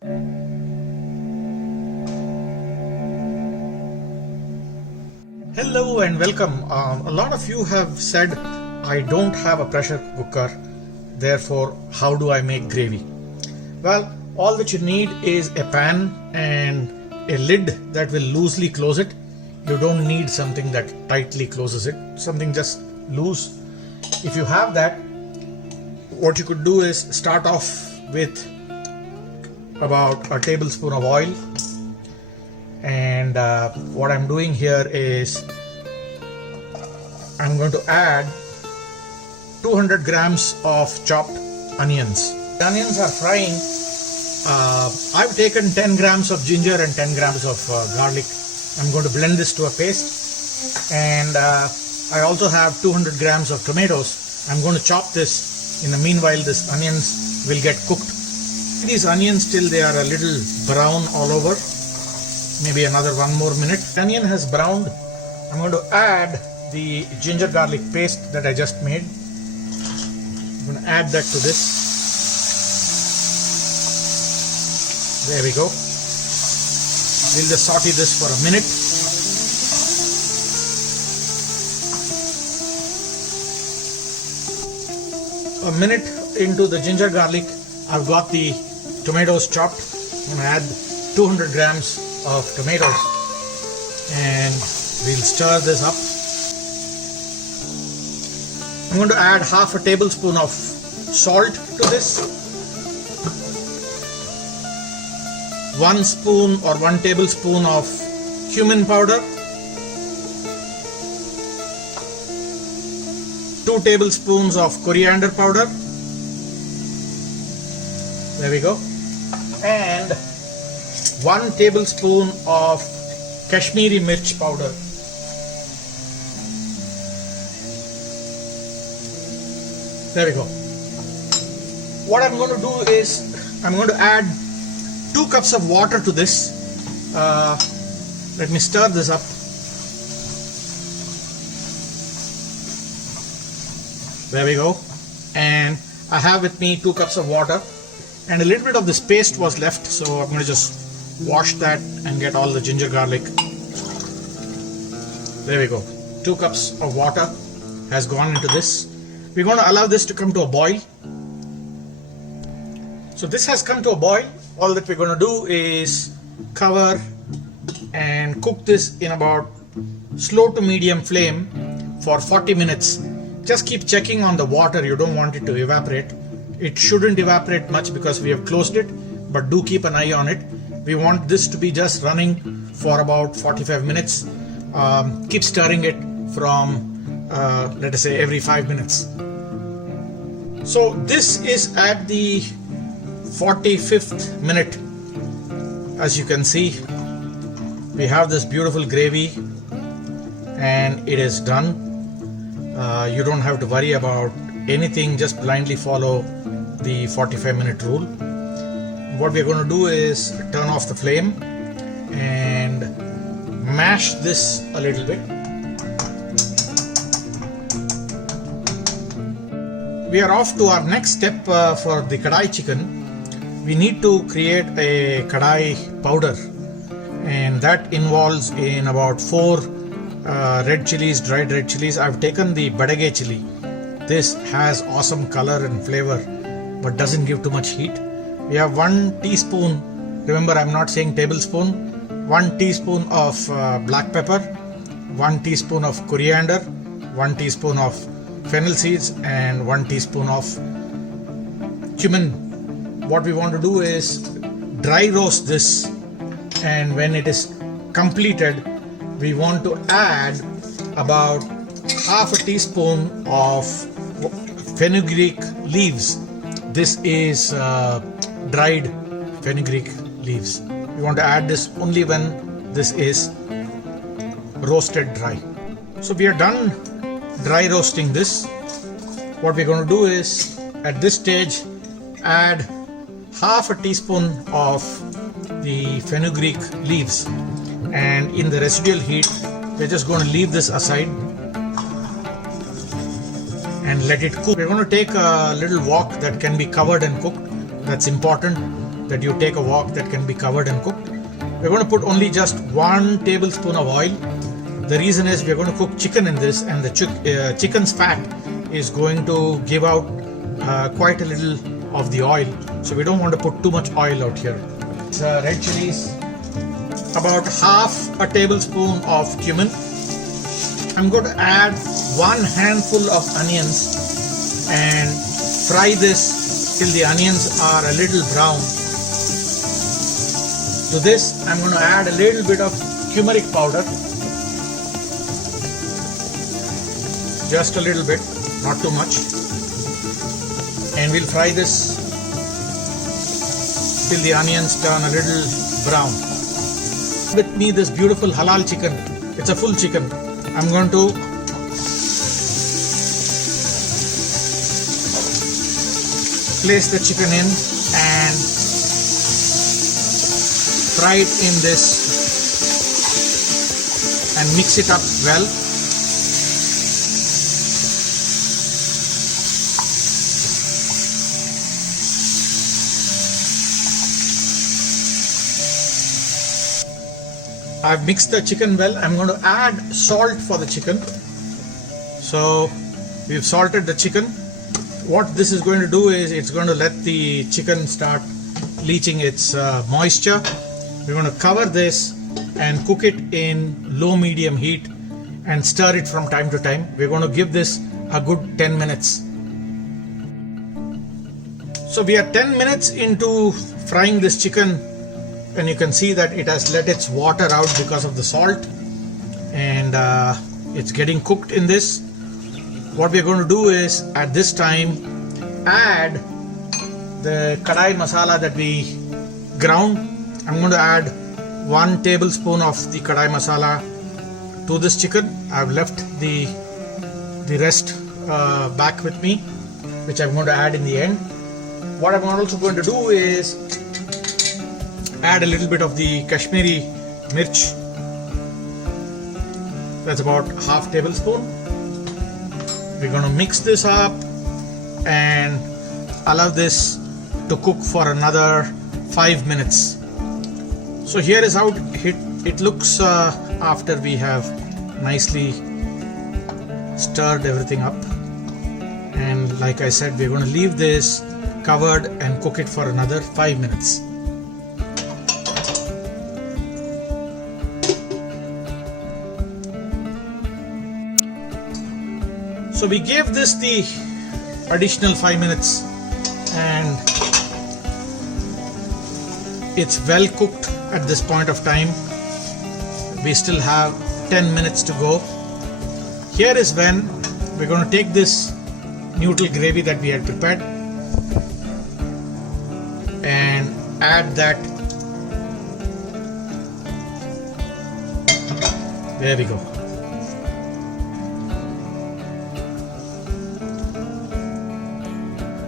Hello and welcome. A lot of you have said I don't have a pressure cooker, therefore how do I make gravy? Well, all that you need is a pan and a lid that will loosely close it. You don't need something that tightly closes it, something just loose. If you have that, what you could do is start off with about a tablespoon of oil. And what I'm doing here is I'm going to add 200 grams of chopped onions. The onions are frying. I've taken 10 grams of ginger and 10 grams of garlic. I'm going to blend this to a paste. And I also have 200 grams of tomatoes. I'm going to chop this. In the meanwhile, these onions will get cooked. These onions till they are a little brown all over. Maybe another 1 more minute. The onion has browned. I'm going to add the ginger garlic paste that I just made. I'm going to add that to this. There we go. We'll just saute this for a minute. A minute into the ginger garlic, I've got the tomatoes chopped. I'm going to add 200 grams of tomatoes and we'll stir this up. I'm going to add half a tablespoon of salt to this, 1 spoon or 1 tablespoon of cumin powder, 2 tablespoons of coriander powder. There we go. And 1 tablespoon of Kashmiri mirch powder. There we go. What I'm going to do is I'm going to add 2 cups of water to this. Let me stir this up. There we go. And I have with me 2 cups of water. And a little bit of this paste was left, so I'm going to just wash that and get all the ginger garlic. There we go. 2 cups of water has gone into this. We're going to allow this to come to a boil. So this has come to a boil. All that we're going to do is cover and cook this in about slow to medium flame for 40 minutes. Just keep checking on the water. You don't want it to evaporate. It shouldn't evaporate much because we have closed it, but do keep an eye on it. We want this to be just running for about 45 minutes. Keep stirring it from, let us say, every 5 minutes. So this is at the 45th minute. As you can see, we have this beautiful gravy and it is done. You don't have to worry about anything, just blindly follow the 45-minute rule. What we're going to do is turn off the flame and mash this a little bit. We are off to our next step for the Kadai chicken. We need to create a Kadai powder, and that involves in about 4 red chilies, dried red chilies. I've taken the Badage chili. This has awesome color and flavor but doesn't give too much heat. We have 1 teaspoon, remember I'm not saying tablespoon, 1 teaspoon of black pepper, 1 teaspoon of coriander, 1 teaspoon of fennel seeds and 1 teaspoon of cumin. What we want to do is dry roast this, and when it is completed we want to add about half a teaspoon of fenugreek leaves. This is dried fenugreek leaves. You want to add this only when this is roasted dry. So we are done dry roasting this. What we're going to do is at this stage add half a teaspoon of the fenugreek leaves, and in the residual heat we're just going to leave this aside and let it cook. We're going to take a little wok that can be covered and cooked. That's important. that you take a wok that can be covered and cooked. We're going to put only just 1 tablespoon of oil. The reason is we're going to cook chicken in this, and the chicken's fat is going to give out quite a little of the oil, so we don't want to put too much oil out here. Red chilies, about half a tablespoon of cumin. I'm going to add 1 handful of onions and fry this till the onions are a little brown. To this, I'm going to add a little bit of turmeric powder, just a little bit, not too much, and we'll fry this till the onions turn a little brown. With me, this beautiful halal chicken. It's a full chicken. I'm going to place the chicken in and fry it in this and mix it up well. I've mixed the chicken well. I'm going to add salt for the chicken. So we've salted the chicken. What this is going to do is it's going to let the chicken start leaching its moisture. We're going to cover this and cook it in low-medium heat and stir it from time to time. We're going to give this a good 10 minutes. So we are 10 minutes into frying this chicken, and you can see that it has let its water out because of the salt, and it's getting cooked in this. What we're going to do is at this time add the Kadai masala that we ground. I'm going to add 1 tablespoon of the Kadai masala to this chicken. I've left the rest back with me, which I'm going to add in the end. What I'm also going to do is add a little bit of the Kashmiri mirch. That's about half tablespoon. We're going to mix this up and allow this to cook for another 5 minutes. So here is how it looks after we have nicely stirred everything up. And like I said, we're going to leave this covered and cook it for another 5 minutes. So we gave this the additional 5 minutes and it's well cooked at this point of time. We still have 10 minutes to go. Here is when we're going to take this noodle gravy that we had prepared and add that. There we go.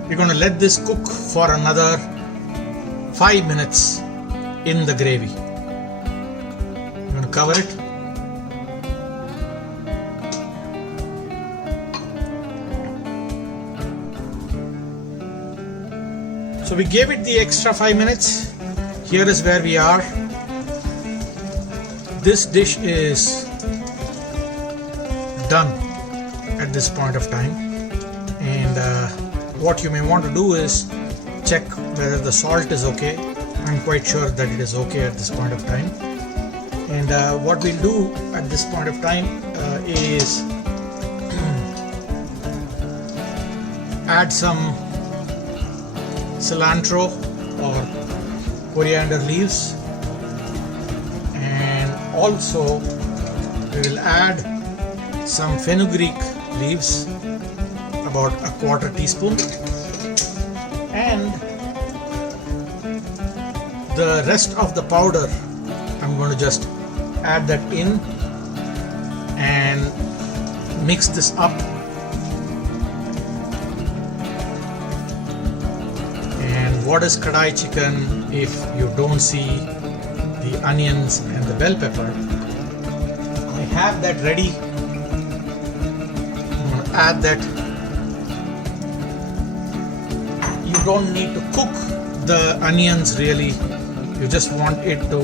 We're going to let this cook for another 5 minutes in the gravy. I'm going to cover it. So we gave it the extra 5 minutes. Here is where we are. This dish is done at this point of time, and what you may want to do is check whether the salt is okay. I'm quite sure that it is okay at this point of time. And what we'll do at this point of time is add some cilantro or coriander leaves, and also we will add some fenugreek leaves, about a 1/4 teaspoon, and the rest of the powder I'm going to just add that in and mix this up. And what is Kadai chicken if you don't see the onions and the bell pepper? I have that ready. I'm going to add that. You don't need to cook the onions really. You just want it to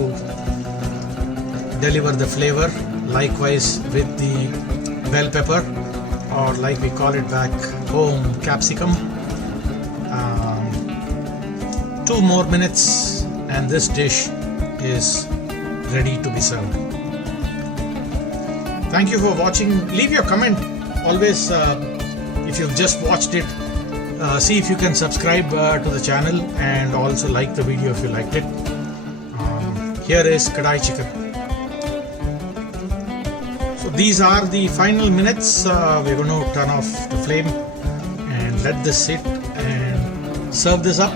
deliver the flavor. Likewise with the bell pepper, or like we call it back home, capsicum. 2 more minutes and this dish is ready to be served. Thank you for watching. Leave your comment always. If you've just watched it, see if you can subscribe to the channel and also like the video if you liked it. Here is Kadai chicken. So these are the final minutes. We're going to turn off the flame and let this sit and serve this up.